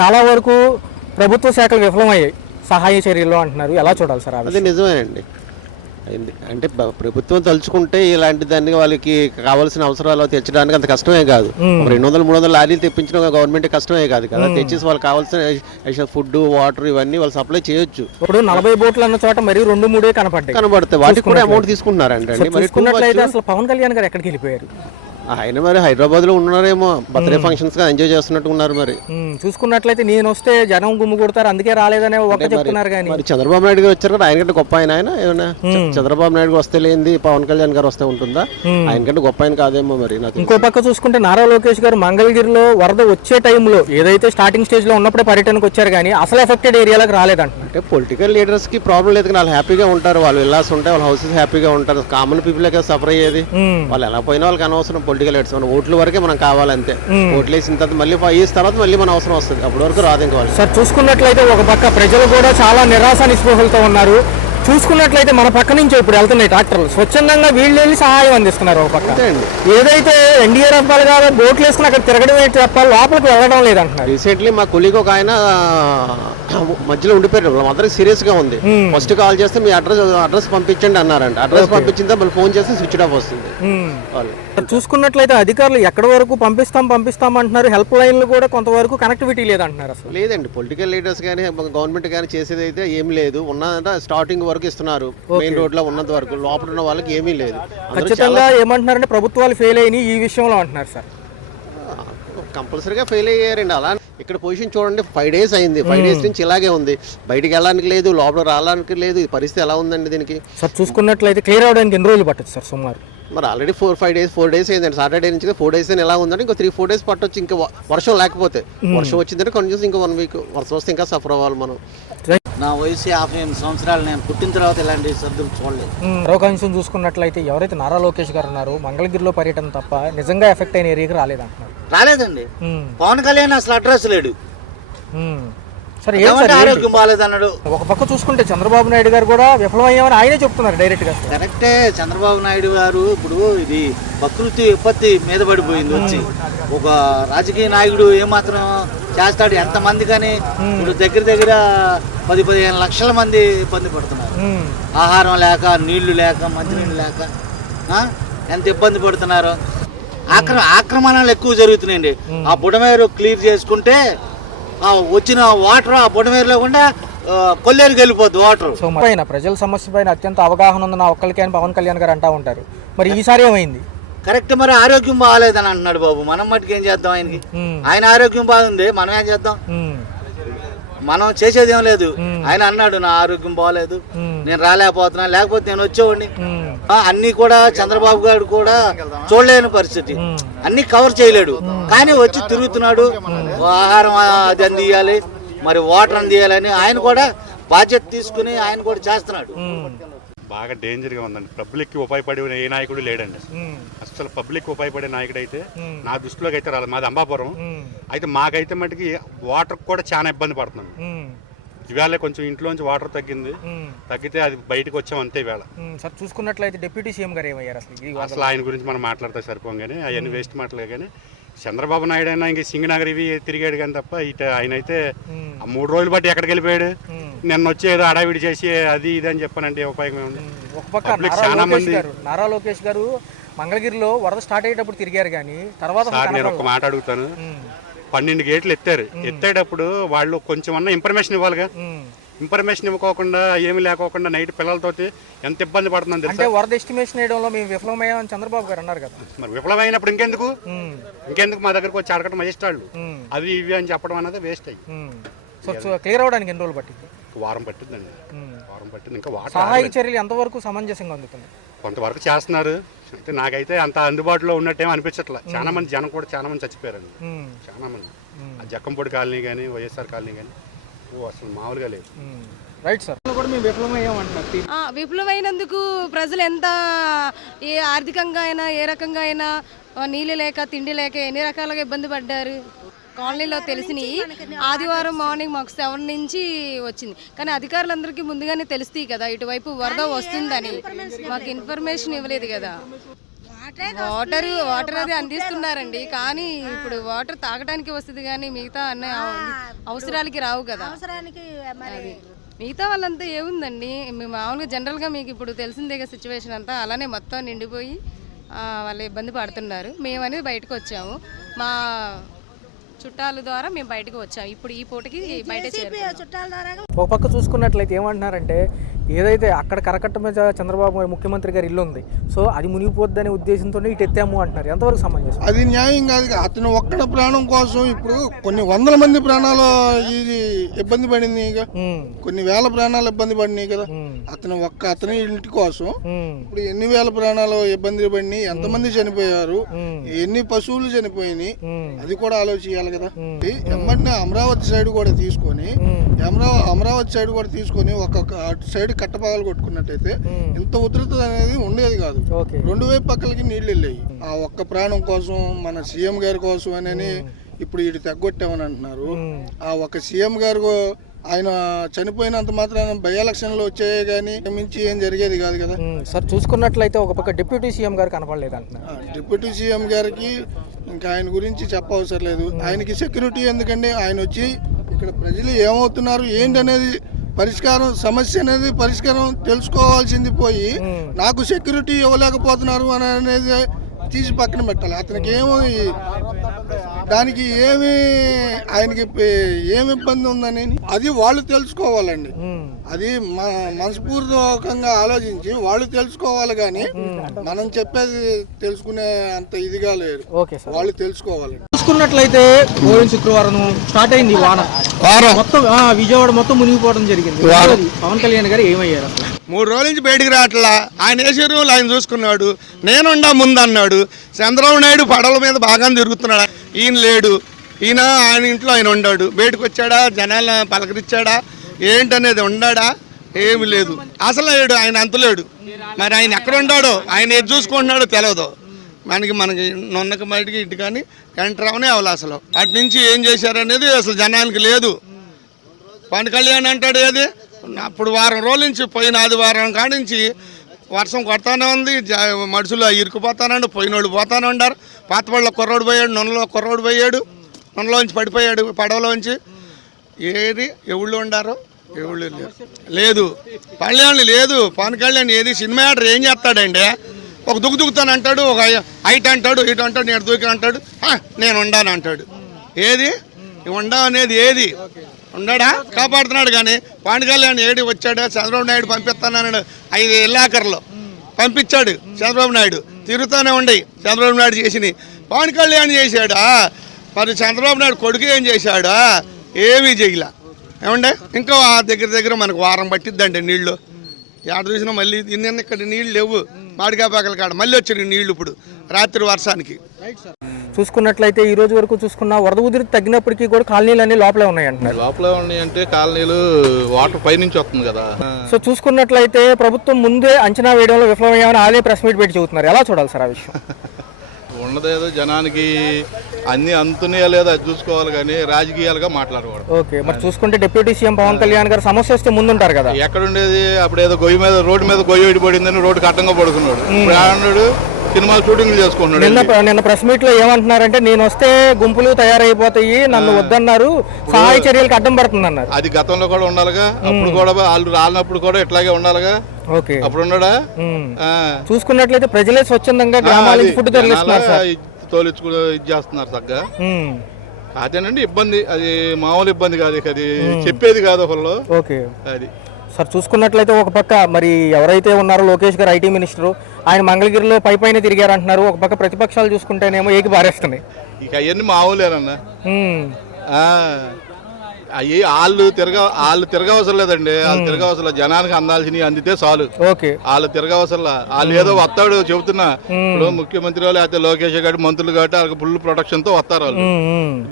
చాలా వరకు ప్రభుత్వ శాఖలు విఫలమయ్యాయి సహాయ చర్యల్లో అంటున్నారు. ఎలా చూడాలి సార్? అది నిజమేనండి. అంటే ప్రభుత్వం తలుచుకుంటే ఇలాంటి దాన్ని వాళ్ళకి కావాల్సిన అవసరాలు తెచ్చడానికి అంత కష్టమే కాదు. 200-300 లారీలు తెప్పించడం గవర్నమెంట్ కష్టమే కాదు కదా. తెచ్చేసి వాళ్ళకి కావాల్సిన ఫుడ్, వాటర్ ఇవన్నీ వాళ్ళు సప్లై చేయొచ్చు. ఇప్పుడు 40 బోట్లు అన్న చోట మరి 2-3 కనబడతాయి. వాటికి కూడా అమౌంట్ తీసుకుంటున్నారంటే అసలు పవన్ కళ్యాణ్ గారు ఎక్కడికి వెళ్ళిపోయారు? ఆయన మరి హైదరాబాద్ లో ఉన్నారేమో, బర్త్డే ఫంక్షన్స్ గా ఎంజాయ్ చేస్తున్నట్టు ఉన్నారు. మరి చూసుకున్నట్లయితే నేను వస్తే జనం గుమ్ము కొడతారు అందుకే రాలేదనే ఒక చెప్తున్నారు. కానీ మరి చంద్రబాబు నాయుడు గారు వచ్చారు కదా, ఆయన కంటే గొప్ప ఆయన ఏమైనా చంద్రబాబు నాయుడు వస్తే లేని పవన్ కళ్యాణ్ గారు వస్తే ఉంటుందా? ఆయన కంటే గొప్ప ఆయన కాదేమో. మరి ఇంకో పక్క చూసుకుంటే నారా లోకేష్ గారు మంగళగిరిలో వరద వచ్చే టైంలో ఏదైతే స్టార్టింగ్ స్టేజ్ లో ఉన్నప్పుడే పర్యటనకు వచ్చారు కానీ అసలు ఎఫెక్టెడ్ ఏరియాలకు రాలేదంట. అంటే పొలిటికల్ లీడర్స్ కి ప్రాబ్లం లేదు కానీ వాళ్ళు హ్యాపీగా ఉంటారు. వాళ్ళు విల్లాస్ ఉంటాయి, వాళ్ళ హౌసెస్ హ్యాపీగా ఉంటారు. కామన్ పీపుల్ సఫర్ అయ్యేది. వాళ్ళు ఎలా పోయినా వాళ్ళకి అనవసరం పొలిటికల్ లీడర్స్. మన ఓట్లు వరకే మనం కావాలంతే. ఓట్లు వేసిన తర్వాత మళ్ళీ 5 years తర్వాత మళ్ళీ మన అవసరం వస్తుంది. అప్పటి వరకు రాదు. ఇంకా సార్ చూసుకున్నట్లయితే ఒక పక్క ప్రజలు కూడా చాలా నిరాశ నిస్పృహలతో ఉన్నారు. చూసుకున్నట్లయితే మన పక్క నుంచి ఇప్పుడు వెళ్తున్నాయి ట్రాక్టర్లు, స్వచ్ఛందంగా వీళ్ళు వెళ్ళి సహాయం అందిస్తున్నారు. ఒక పక్క ఏదైతే ఎన్డీఆర్ఎఫ్ వాళ్ళు కాదు బోట్లు వేసుకుని అక్కడ తిరగడమే తప్ప లోపలికి వెళ్ళడం లేదంటున్నారు. రీసెంట్లీ మా కొలీగ్ ఒక ఆయన మధ్యలో ఉండిపోయారు. అందరికి సీరియస్ గా ఉంది. ఫస్ట్ కాల్ చేస్తే మీ అడ్రస్ పంపించండి అన్నారంట. అడ్రస్ పంపించిందా మళ్ళీ ఫోన్ చేస్తే స్విచ్ ఆఫ్ వస్తుంది. చూసుకున్నట్లయితే అధికారులు ఎక్కడి వరకు పంపిస్తాం అంటున్నారు. హెల్ప్ లైన్లు కూడా కొంతవరకు కనెక్టివిటీ లేదంటున్నారు. అసలు లేదండి. పొలిటికల్ లీడర్స్ కానీ గవర్నమెంట్ కానీ చేసేది అయితే ఏమి లేదు. ఉన్నదంటే స్టార్టింగ్ వరకు ఇస్తున్నారు. మెయిన్ రోడ్ లో ఉన్నంత వరకు, లోపల ఉన్న వాళ్ళకి ఏమీ లేదు. ఖచ్చితంగా ఏమంటున్నారంటే ప్రభుత్వాలు ఫెయిల్ అయినాయి ఈ విషయంలో అంటున్నారు. సార్ కంపల్సరీగా ఫెయిల్ అయ్యారండి. అలా ఇక్కడ పొజిషన్ చూడండి, 5 days అయింది. 5 days నుంచి ఇలాగే ఉంది. బయటికి వెళ్ళడానికి లేదు, లోపల రావడానికి లేదు. ఈ పరిస్థితి ఎలా ఉందండి దీనికి? సార్ చూసుకున్నట్లయితే క్లియర్ అవడానికి ఎన్ని రోజులు పట్టచ్చు సార్ సుమారు? మరి ఆల్రెడీ 4 days అయిందండి. సాటర్డే నుంచి 4 days ఎలా ఉందంటే ఇంకో 3-4 days పట్టొచ్చు. ఇంకా వర్షం లేకపోతే, వర్షం వచ్చిందంటే కంటిన్యూస్ ఇంకా 1 week వర్షం వస్తే ఇంకా సఫర్ అవ్వాలి మనం. నా వయసు 58 సంవత్సరాలు. నేను పుట్టిన తర్వాత ఇలాంటి సర్దులు చూడలేదు. మరొక అంశం చూసుకున్నట్లయితే ఎవరైతే నారా లోకేష్ గారు ఉన్నారో మంగళగిరిలో పర్యటన తప్ప నిజంగా ఎఫెక్ట్ అయిన ఏరియాకి రాలేదంటున్నారు. రాలేదండి. పవన్ కళ్యాణ్ అసలు అడ్రస్ లేడు. సరే ఆరోగ్యం బాగాలేదన్నాడు. ఒక పక్క చూసుకుంటే చంద్రబాబు నాయుడు గారు కూడా విఫలమయ్యామని ఆయనే చెప్తున్నారు డైరెక్ట్ గా. కరెక్టే. చంద్రబాబు నాయుడు గారు ఇప్పుడు ఇది ప్రకృతి విపత్తి మీద పడిపోయింది వచ్చి. ఒక రాజకీయ నాయకుడు ఏమాత్రం చేస్తాడు? ఎంతమంది కానీ ఇప్పుడు దగ్గర 10-15 లక్షల మంది ఇబ్బంది పడుతున్నారు. ఆహారం లేక, నీళ్లు లేక, మంచినీళ్ళు లేక ఎంత ఇబ్బంది పడుతున్నారు. ఆక్రమణలు ఎక్కువ జరుగుతున్నాయండి. ఆ బుడమేరు క్లియర్ చేసుకుంటే వచ్చిన వాటర్ ఆ బుడమేరులో కూడా కొల్లేరుకి వెళ్ళిపోద్ది వాటర్. ప్రజల సమస్య పైన అత్యంత అవగాహన ఉంది నా ఒక్కరికి అని పవన్ కళ్యాణ్ గారు అంటా ఉంటారు. మరి ఈసారి ఏమైంది? కరెక్ట్. మరి ఆరోగ్యం బాగాలేదని అంటున్నాడు బాబు. మనం మట్టుకు ఏం చేద్దాం? ఆయనకి ఆయన ఆరోగ్యం బాగుంది, మనం ఏం చేద్దాం? మనం చేసేది ఏం లేదు. ఆయన అన్నాడు నా ఆరోగ్యం బాగాలేదు, నేను రాలేకపోతున్నా, లేకపోతే నేను వచ్చేవాడిని. అన్ని కూడా చంద్రబాబు గారు కూడా చూడలేని పరిస్థితి, అన్ని కవర్ చేయలేడు. కానీ వచ్చి తిరుగుతున్నాడు. ఆహారం అది అందియాలి, మరి వాటర్ అందియాలని ఆయన కూడా బాధ్యత తీసుకుని ఆయన కూడా చేస్తున్నాడు. బాగా డేంజర్ గా ఉందండి. పబ్లిక్ కి ఉపయోగపడే ఏ నాయకుడు లేడండి. అసలు పబ్లిక్ ఉపయోగపడే నాయకుడు అయితే నా దృష్టిలోకి అయితే రాలేదు. మాది అంబాపురం. అయితే మాకైతే మటుకి వాటర్ కూడా చాలా ఇబ్బంది పడుతున్నాం. ఇవాళ కొంచెం ఇంట్లోంచి వాటర్ తగ్గితే అది బయటకు వచ్చాం అంతే. ఇవాళ సార్ చూసుకున్నట్లయితే డిప్యూటీ సీఎం గారు ఏమయ్యారు? అసలు ఆయన గురించి మనం మాట్లాడితే సరిపోం కానీ అవన్నీ వేస్ట్ మాటలే. కానీ చంద్రబాబు నాయుడు అయినా ఇంక సింగనగర్ ఇవి తిరిగాడు కానీ తప్ప ఇటు ఆయన అయితే 3 రోజులు బట్టి ఎక్కడికి వెళ్ళిపోయాడు. నిన్న వచ్చి ఏదో అడావిడి చేసి అది ఇది అని చెప్పానంటే ఉపయోగమే ఉంది. ఒక పక్క నారా లోకేష్ గారు మంగళగిరిలో వరద స్టార్ట్ అయ్యేటప్పుడు తిరిగారు కానీ తర్వాత నేను ఒక మాట అడుగుతాను. 12 గేట్లు ఎత్తేటప్పుడు వాళ్ళు కొంచెం అన్న ఇన్ఫర్మేషన్ ఇవ్వాలిగా. ఇన్ఫర్మేషన్ ఇవ్వకోకుండా ఏమి లేకోకుండా నైట్ పిల్లలతో ఎంత ఇబ్బంది పడుతుంది. అంటే వరద ఎస్టిమేషన్ వేయడంలో మేము విఫలమయ్యామని చంద్రబాబు గారు అన్నారు కదా. మరి విఫలమైనప్పుడు ఇంకెందుకు మా దగ్గరకు వచ్చి అడగటం మజిస్ట్రాళ్ళు అవి ఇవి అని చెప్పడం అనేది వేస్ట్ అయ్యి. సో క్లియర్ అవడానికి ఎన్ని రోజులు పట్టింది? వారం పట్టిందండి. వారం పట్టింది. ఇంకా సహాయక చర్యలు ఎంతవరకు సమంజసంగా అందుతుంది? కొంతవరకు చేస్తున్నారు. అయితే నాకైతే అంత అందుబాటులో ఉన్నట్టేమో అనిపించట్లా. చాలా మంది జనం కూడా చాలా మంది చచ్చిపోయారండి. చాలా మంది ఆ జక్కంపొడి కాలనీ కానీ వైఎస్ఆర్ కాలనీ కానీ అసలు మామూలుగా లేదు. Right sir. కూడా మేము విఫలమైనందుకు ప్రజలు ఎంత ఆర్థికంగా అయినా ఏ రకంగా అయినా నీళ్ళు లేక తిండి లేక ఎన్ని రకాలుగా ఇబ్బంది పడ్డారు. కాలనీలో తెలిసినాయి. ఆదివారం మార్నింగ్ మాకు 7 నుంచి వచ్చింది. కానీ అధికారులందరికీ ముందుగానే తెలుస్తాయి కదా ఇటువైపు వరద వస్తుందని. మాకు ఇన్ఫర్మేషన్ ఇవ్వలేదు కదా. వాటర్ అది అందిస్తున్నారండి, కానీ ఇప్పుడు వాటర్ తాగడానికి వస్తుంది కానీ మిగతా అన్న అవసరాలకి రావు కదా. అది మిగతా వాళ్ళంతా ఏముందండి, మామూలుగా జనరల్గా మీకు ఇప్పుడు తెలిసిందే కదా సిచ్యువేషన్ అంతా, అలానే మొత్తం నిండిపోయి వాళ్ళు ఇబ్బంది పడుతున్నారు. మేము అనేది బయటకు వచ్చాము, మా చుట్టాల ద్వారా మేము బయటకు వచ్చాము. ఇప్పుడు ఈ పూటకి బయట ఒక పక్క చూసుకున్నట్లయితే ఏమంటున్నారంటే, ఏదైతే అక్కడ కరకట్ట మీద చంద్రబాబు ముఖ్యమంత్రి గారి ఇల్లు ఉంది, సో అది మునిగిపోద్దనే ఉద్దేశంతో ఇటు ఎత్తాము అంటున్నారు. ఎంతవరకు సమంజసం? అది న్యాయం కాదు. అతను ఒక్కడ ప్రాణం కోసం ఇప్పుడు కొన్ని వందల మంది ప్రాణాలు ఇది ఇబ్బంది పడింది, కొన్ని వేల ప్రాణాలు ఇబ్బంది పడినాయి కదా. అతని ఇంటి కోసం ఇప్పుడు ఎన్ని వేల ప్రాణాలు ఇబ్బంది పడినాయి, ఎంతమంది చనిపోయారు, ఎన్ని పశువులు చనిపోయినాయి, అది కూడా ఆలోచించాలి కదా. ఎమ్మటినే అమరావతి సైడ్ కూడా తీసుకొని ఒక్కొక్క అటు సైడ్ కట్టపాగాలు కొట్టుకున్నట్టయితే ఇంత ఉధృత అనేది ఉండేది కాదు. రెండు వైపు పక్కలకి నీళ్లు వెళ్ళాయి. ఆ ఒక్క ప్రాణం కోసం, మన సీఎం గారి కోసం అని ఇప్పుడు ఇటు తగ్గొట్టామని అంటున్నారు. ఆ ఒక్క సీఎం గారు ఆయన చనిపోయినంత మాత్రాన బై ఎలక్షన్లు వచ్చాయి కానీ మించి ఏం జరిగేది కాదు కదా. సార్ చూసుకున్నట్లయితే ఒక పక్క డిప్యూటీ సీఎం గారు కనపడలేదు అంటున్నారు. డిప్యూటీ సీఎం గారికి ఇంకా ఆయన గురించి చెప్పవసరం లేదు. ఆయనకి సెక్యూరిటీ ఎందుకండి? ఆయన వచ్చి ఇక్కడ ప్రజలు ఏమవుతున్నారు ఏంటనేది సమస్య అనేది పరిష్కారం తెలుసుకోవాల్సింది పోయి నాకు సెక్యూరిటీ ఇవ్వలేకపోతున్నారు అని అనేది తీసి పక్కన పెట్టాలి. అతనికి దానికి ఆయనకి ఏమి ఇబ్బంది ఉందని అది వాళ్ళు తెలుసుకోవాలండి. అది మనస్ఫూర్తికంగా ఆలోచించి వాళ్ళు తెలుసుకోవాలి, కానీ మనం చెప్పేది తెలుసుకునే అంత ఇదిగా లేరు. వాళ్ళు తెలుసుకోవాలి. చూసుకున్నట్లయితే శుక్రవారం స్టార్ట్ అయింది వారం మొత్తం, విజయవాడ మొత్తం మునిగిపోవడం జరిగింది. పవన్ కళ్యాణ్ గారు ఏమయ్యారు? 3 రోజుల నుంచి బయటికి రావట్లా. ఆయన వేసే రూల్ ఆయన చూసుకున్నాడు, నేనుండా ముందు అన్నాడు. చంద్రబాబు నాయుడు పడవల మీద బాగా తిరుగుతున్నాడు, ఈయన లేడు. ఆయన ఇంట్లో ఆయన ఉన్నాడు. బయటకు వచ్చాడా, జనాలను పలకరించాడా, ఏంటనేది ఉన్నాడా? ఏమి లేదు, అసలు లేడు. ఆయన అంతలేడు. మరి ఆయన ఎక్కడ ఉన్నాడో, ఆయన ఏది చూసుకుంటున్నాడో తెలియదు మనకి. నొన్నక బయటికి ఇటు కానీ ఎంటర్ అవనే అవ్వాలి. అసలు అటు నుంచి ఏం చేశారనేది అసలు జనానికి లేదు. పవన్ కళ్యాణ్ అంటాడు ఏది, అప్పుడు వారం రోజుల నుంచి పోయిన ఆదివారం కాడి నుంచి వర్షం కొడతానే ఉంది, మనుషులు ఇరుకుపోతానండి, పోయినోళ్ళు పోతానే ఉన్నారు. పాతపళ్ళ కుర్రోడు పోయాడు, నొన్నలో కుర్రోడు పోయాడు, నొన్నలోంచి పడిపోయాడు పడవలోంచి. ఏది ఎవళ్ళు ఉండారో ఎవళ్ళు లేదు. కళ్యాణ్ లేదు. పవన్ కళ్యాణ్ ఏది సినిమా యాక్టర్ ఏం చేస్తాడండి? ఒక దుక్కుతాను అంటాడు, ఒక హైట్ అంటాడు, ఇటు అంటాడు, నేను దూకి అంటాడు, నేను ఉండాను అంటాడు. ఏది ఉండా అనేది ఏది ఉన్నాడా? కాపాడుతున్నాడు. కానీ పవన్ కళ్యాణ్ ఏడి వచ్చాడా? చంద్రబాబు నాయుడు పంపిస్తానన్నాడు. 5 ఎల్లాకర్లో పంపించాడు చంద్రబాబు నాయుడు. తిరుగుతూనే ఉండయి చంద్రబాబు నాయుడు చేసినవి. పవన్ కళ్యాణ్ చేశాడా? మరి చంద్రబాబు నాయుడు కొడుకు ఏం చేశాడా? ఏమీ చేయలే. ఏమండే ఇంకా దగ్గర మనకు వారం పట్టిద్దండి నీళ్లు. ఎక్కడ చూసినా మళ్ళీ ఇక్కడ నీళ్ళు లేవు. మాడికాపాకల కాడ మళ్ళీ వచ్చారు నీళ్లు ఇప్పుడు రాత్రి వర్షానికి. చూసుకున్నట్లయితే ఈ రోజు వరకు చూసుకున్న వరద ఉధృతి తగ్గినప్పటికీ కూడా కాలనీలు అన్ని లోపలే ఉన్నాయి అంటున్నారు. లోపలే ఉన్నాయి అంటే కాలనీలు వాటర్ పై నుంచి వస్తుంది కదా. సో చూసుకున్నట్లయితే ప్రభుత్వం ముందే అంచనా వేయడంలో విఫలమయ్యామని ఆలే ప్రెస్ మీట్ పెట్టి చెబుతున్నారు. ఎలా చూడాలి సార్ ఆ విషయం? ఉన్నదేదో జనానికి అన్ని అందుతున్నాయా లేదా అది చూసుకోవాలి, కానీ రాజకీయాలుగా మాట్లాడకూడదు. ఓకే, మరి చూసుకుంటే డిప్యూటీ సీఎం పవన్ కళ్యాణ్ గారు సమస్య వస్తే ముందుంటారు కదా. ఎక్కడ ఉండేది అప్పుడు? ఏదో గొయ్యి మీద రోడ్డు మీద గొయ్యి విడిపడిందని రోడ్డు కట్టంగా పడుకున్నాడు. ఇప్పుడు సినిమాలు షూటింగ్లు చేసుకుంటున్నాడు. నిన్న ప్రెస్ మీట్ లో ఏమంటున్నారంటే, నేను వస్తే గుంపులు తయారైపోతాయి, నన్ను వద్దన్నారు, సహాయ చర్యలకు అడ్డం పడుతుంది అన్నారు. అది గతంలో కూడా ఉండాలిగా, అప్పుడు కూడా వాళ్ళు రాలినప్పుడు కూడా ఇట్లాగే ఉండాలిగా. ఓకే, అప్పుడు ఉన్నాడా? చూసుకున్నట్లయితే ప్రజలే స్వచ్ఛందంగా గ్రామాల ఫుడ్ తోలించుకు ఇది చేస్తున్నారు తగ్గ. అదేనండి ఇబ్బంది, అది మామూలు ఇబ్బంది కాదు, అది చెప్పేది కాదు ఒకళ్ళు. ఓకే, అది సార్ చూసుకున్నట్లయితే ఒక పక్క మరి ఎవరైతే ఉన్నారో లోకేష్ గారు ఐటీ మినిస్టర్, ఆయన మంగళగిరిలో పైన తిరిగారు అంటున్నారు. ఒక పక్క ప్రతిపక్షాలు చూసుకుంటేనేమో ఏకి బారేస్తున్నాయి. ఇక అవన్నీ మామూలేనన్నా. అవి వాళ్ళు తిరగవసరం లేదండి. వాళ్ళు తిరగవసరం, జనానికి అందాల్సినవి అందితే చాలు. వాళ్ళు తిరగవసరం. వాళ్ళు ఏదో వస్తాడు చెబుతున్నా, ఇప్పుడు ముఖ్యమంత్రి లేకపోతే లోకేష్ గారి మంత్రులు కాబట్టి వాళ్ళకి ఫుల్ ప్రొటెక్షన్ తో వస్తారు వాళ్ళు.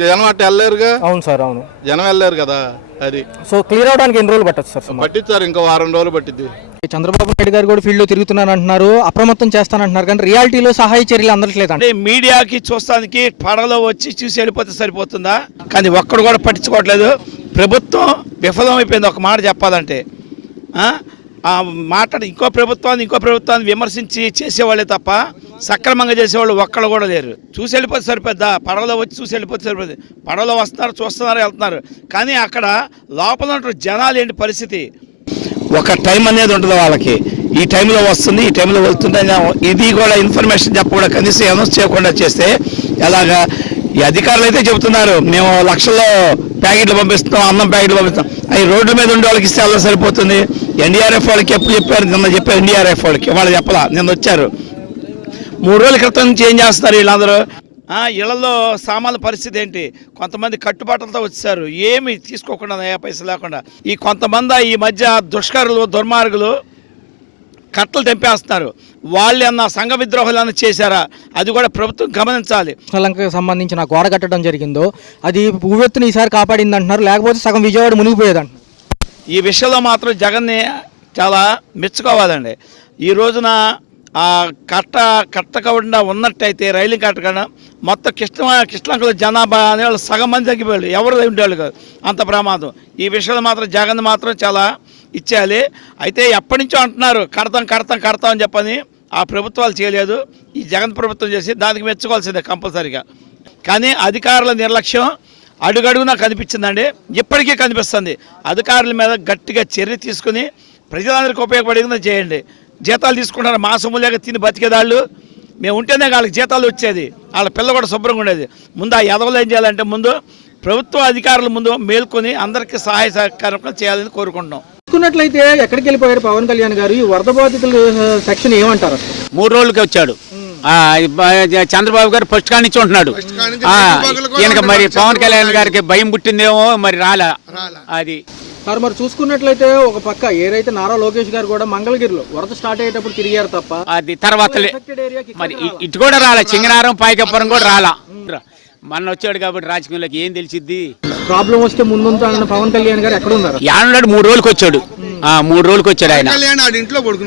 జనం అట్ట వెళ్ళలేరుగా. అవును సార్, అవును, జనం వెళ్ళలేరు కదా. అది సో క్లియర్ అవడానికి ఎన్ని రోజులు పట్టచ్చు సార్? పట్టిస్తారు, ఇంకా వారం రోజులు పట్టిద్ది. చంద్రబాబు నాయుడు గారు కూడా ఫీల్డ్ లో తిరుగుతున్నారు అంటున్నారు, అప్రమత్తం చేస్తానంటున్నారు, కానీ రియాలిటీలో సహాయ చర్యలు అందట్లేదు. అంటే మీడియాకి చూస్తానికి పడవలో వచ్చి చూసి వెళ్ళిపోతే సరిపోతుందా? కానీ ఒక్కడు కూడా పట్టించుకోవట్లేదు. ప్రభుత్వం విఫలమైపోయింది. ఒక మాట చెప్పాలంటే ఇంకో ప్రభుత్వాన్ని విమర్శించి చేసేవాళ్ళే తప్ప సక్రమంగా చేసేవాళ్ళు ఒక్కళ్ళు కూడా లేరు. చూసి వెళ్ళిపోతే సరిపోద్దా? పడవలో వచ్చి చూసి వెళ్ళిపోతే సరిపోద్ది. పడవలో వస్తున్నారు, చూస్తున్నారు, వెళ్తున్నారు. కానీ అక్కడ లోపల ఉన్న జనాలు ఏంటి పరిస్థితి? ఒక టైం అనేది ఉంటుంది వాళ్ళకి. ఈ టైంలో వస్తుంది, ఈ టైంలో వెళ్తుంది. ఇది కూడా ఇన్ఫర్మేషన్ చెప్పకుండా కనీసం అనౌన్స్ చేయకుండా చేస్తే ఎలాగా? ఈ అధికారులు అయితే చెబుతున్నారు మేము లక్షల్లో ప్యాకెట్లు పంపిస్తాం, అన్నం ప్యాకెట్లు పంపిస్తాం. అవి రోడ్ల మీద ఉండే వాళ్ళకి ఇస్తే అలా సరిపోతుంది. ఎన్డీఆర్ఎఫ్ వాళ్ళకి ఎప్పుడు చెప్పారు? నిన్న చెప్పారు ఎన్డీఆర్ఎఫ్ వాళ్ళకి, వాళ్ళు చెప్పలా, నిన్న వచ్చారు. 3 రోజుల క్రితం నుంచి ఏం చేస్తున్నారు వీళ్ళందరూ? ఇళ్లలో సామాన్ల పరిస్థితి ఏంటి? కొంతమంది కట్టుబాట్లతో వచ్చారు, ఏమి తీసుకోకుండా, ఏ పైసలు లేకుండా. ఈ కొంతమంది ఈ మధ్య దుష్కరులు, దుర్మార్గులు కట్టలు తెంపేస్తున్నారు. వాళ్ళు అన్న సంఘ విద్రోహాలు అన్న చేశారా? అది కూడా ప్రభుత్వం గమనించాలి. శ్రీలంకకు సంబంధించిన గోడ కట్టడం జరిగిందో అది ఉవ్వెత్తున ఈసారి కాపాడింది అంటున్నారు, లేకపోతే సగం విజయవాడ మునిగిపోయేది అంటున్నారు. ఈ విషయంలో మాత్రం జగన్ని చాలా మెచ్చుకోవాలండి. ఈ రోజున ఆ కట్టకుండా ఉన్నట్టయితే రైలు కట్టకుండా మొత్తం కృష్ణలంకలో జనాభా అనేవాళ్ళు సగం మంది తగ్గిపోయాడు, ఎవరు ఉండేవాళ్ళు కాదు. అంత ప్రమాదం. ఈ విషయంలో మాత్రం జగన్ మాత్రం చాలా ఇచ్చేయాలి. అయితే ఎప్పటి నుంచో అంటున్నారు కడతాం అని చెప్పని, ఆ ప్రభుత్వాలు చేయలేదు. ఈ జగన్ ప్రభుత్వం చేసి దానికి మెచ్చుకోవాల్సిందే కంపల్సరీగా. కానీ అధికారుల నిర్లక్ష్యం అడుగడుగునా కనిపించిందండి, ఇప్పటికీ కనిపిస్తుంది. అధికారుల మీద గట్టిగా చర్య తీసుకుని ప్రజలందరికీ ఉపయోగపడేది చేయండి. జీతాలు తీసుకుంటారు, మా సొమ్ములేక తిని బతికేదాళ్ళు. మేము ఉంటేనే వాళ్ళకి జీతాలు వచ్చేది, వాళ్ళ పిల్ల కూడా శుభ్రంగా ఉండేది. ముందు ఆ ఎదవలు ఏం చేయాలంటే ముందు ప్రభుత్వ అధికారుల ముందు మేల్కొని అందరికీ సహాయ సహకారం చేయాలని కోరుకుంటున్నాం. చూసుకున్నట్లయితే ఎక్కడికి వెళ్ళిపోయారు పవన్ కళ్యాణ్ గారు? ఈ వరద బాధితుల సెక్షన్ ఏమంటారు? 3 రోజులకి వచ్చాడు. చంద్రబాబు గారు ఫస్ట్ కాడి నుంచి ఉంటున్నాడు. ఈయనకి మరి పవన్ కళ్యాణ్ గారికి భయం పుట్టిందేమో, మరి రాలా అది. సార్ మరి చూసుకున్నట్లయితే ఒక పక్క ఏదైతే నారా లోకేష్ గారు కూడా మంగళగిరిలో వరద స్టార్ట్ అయ్యేటప్పుడు తిరిగారు తప్ప అది తర్వాత మరి ఇటు కూడా రాలా. చింగనారం పాయకపురం కూడా రాలా. మన వచ్చాడు కాబట్టి రాజకీయంలోకి ఏం తెలిసిద్ది? ప్రాబ్లం వస్తే ముందుంటానన్న పవన్ కళ్యాణ్ గారు ఎక్కడ ఉన్నారు? యానున్నాడు 3 రోజులకి వచ్చాడు. 3 రోజులకి వచ్చాడు ఆయన.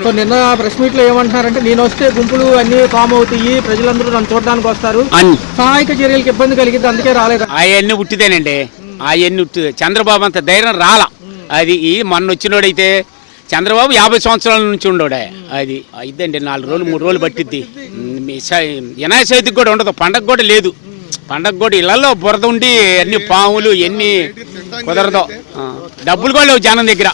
సో నిన్న ప్రెస్ మీట్ లో ఏమంటున్నారంటే నేను వస్తే గుంపులు అన్ని ఫామ్ అవుతాయి, ప్రజలందరూ నన్ను చూడడానికి వస్తారు, సహాయక చర్యలకు ఇబ్బంది కలిగిద్ది, అందుకే రాలేదు. అవన్నీ ఉట్టిదేనండి, అవన్నీ ఉట్టిదే. చంద్రబాబు అంత ధైర్యం రాలా. అది మొన్న వచ్చినోడైతే చంద్రబాబు 50 సంవత్సరాల నుంచి ఉండోడే. అది అయిద్దండి 4 రోజులు 3 రోజులు పట్టిద్ది. వినాయక చవితికి కూడా ఉండదు, పండగ కూడా లేదు. పండగ కూడా ఇళ్లలో బురద ఉండి అన్ని పాములు ఎన్ని కుదరదో. డబ్బులు కూడా లేవు జనం దగ్గర.